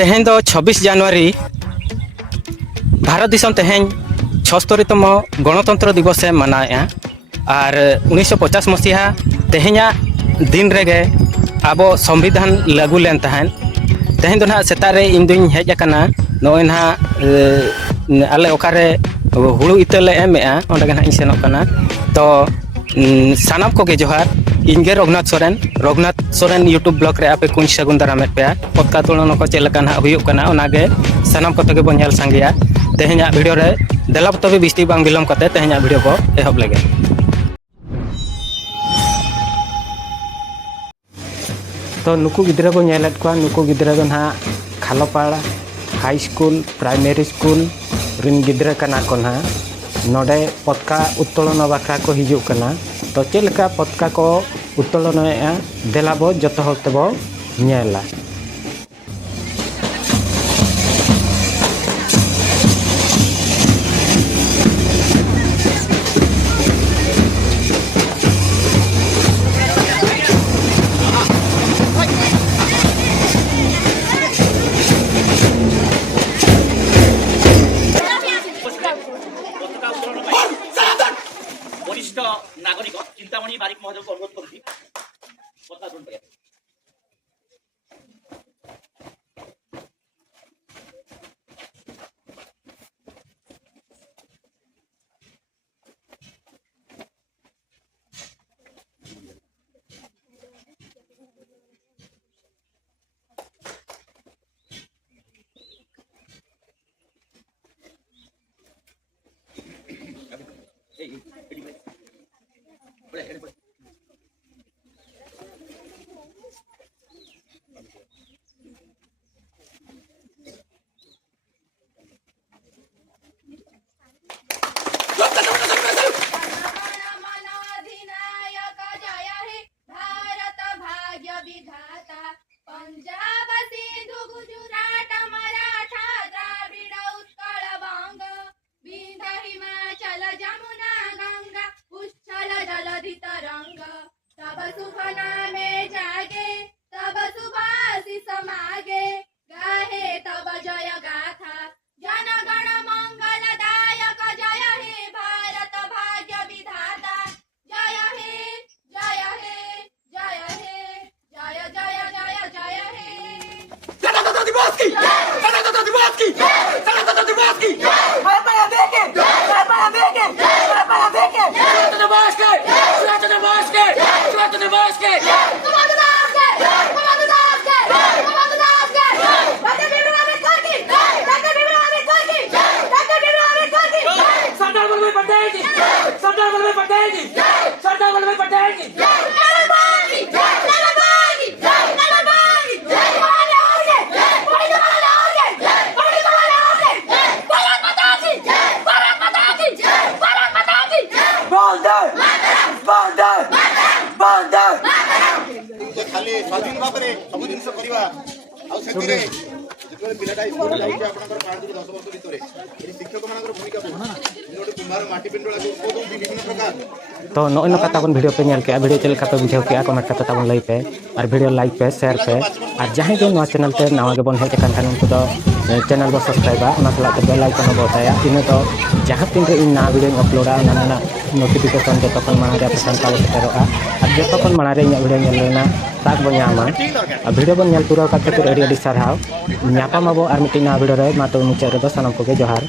तेहें दो 26 जनवरी भारत दिसम तेहें 76तम गणतंत्र दिवस मनाएगा और 1950 मसीहा तेहें दिन रेगे अब संविधान लागू लेन तहन तेहें दो ना सेतारे इन दुई हेज अकना नोय ना आले ओकारे हुड़ू इतले एमेआ ओंडे गे ना इन सेनोक कना तो सानाम को गे जोहार इनगे रघुनाथ सोरेन यूट्यूब ब्लॉग रे आपे कुछ सगुन दारामेट पे पॉडकास्ट तुलन को चेलका ना हुयुक कना ओनागे सानाम को तगे बोन संगेया तेहें वीडियो रे देला तबे बिस्ती बांग बिलम कते तेहें वीडियो को एहब लेगे। तो नुकु गिद्रा को नेलेट को नुकु गिद्रा दो ना खालोपाड़ा हाई स्कूल प्राइमरी स्कूल रिन गिद्रा कना को ना नोडे पतका उत्तोलन बाखरा को हिजुक कना तो चेलका पतका को उत्तोलन देलाबो जतो हर तेबो नेला। वरिष्ठ नागरिक चिंतामणि बारिक महोदय को अनुरोध करुछि पताका ग्रहण करिया। पंजाब सिंधु गुजरात मराठा द्राविड़ उत्कल बंग विंध्य हिमाचल जमुना गंगा उच्छल जलधि तरंग तब शुभ नामे जागे तब सुभाषिष मागे गाहे तब जय गाथा जन गण मंगल दायक जय हे भारत भाग्य विधाता जय हे जय हे जय हे जय जय जय जय हे गणतंत्र दिवस की गणतंत्र दिवस की गणतंत्र दिवस की बड़ा देखे बड़ा देखे बड़ा देखे गणतंत्र दिवस के गणतंत्र दिवस के गणतंत्र दिवस के सरदार वल्लभ भाई पटेल जी सरदार वल्लभ भाई पटेल जी सरदार वल्लभ भाई पटेल जी खाली स्वाधीन भाव में सब जिन करवा पिलाटा स्कूल जाऊँ आपंकर 5 ରୁ 10 वर्ष भितर शिक्षक मान भूमिका गोटे कुम्हार माटी पिंडला विभिन्न प्रकार तो नॉय नका ताबन वीडियो पे नेल के वीडियो चल का पे बुझाव के कमेंट करते ताबन लाइक पे और वीडियो लाइक पे शेयर पे और जहां जो नवा चैनल पे नवा के बन हेज कान थान उनको तो चैनल को सब्सक्राइब ना सला के बेल आइकन बताया इन तो जहां तीन रे इन ना वीडियो अपलोडा ना नोटिफिकेशन जो तखन माना रे आपन का सेटरोगा और जो तखन माना रे वीडियो नेल लेना ताक बन्यामा वीडियो बन नेल पूरा का खातिर एडी सारहाव न्यापा माबो और मिटिंग ना वीडियो रे मा तो मुचे रे सानम को के जोहार।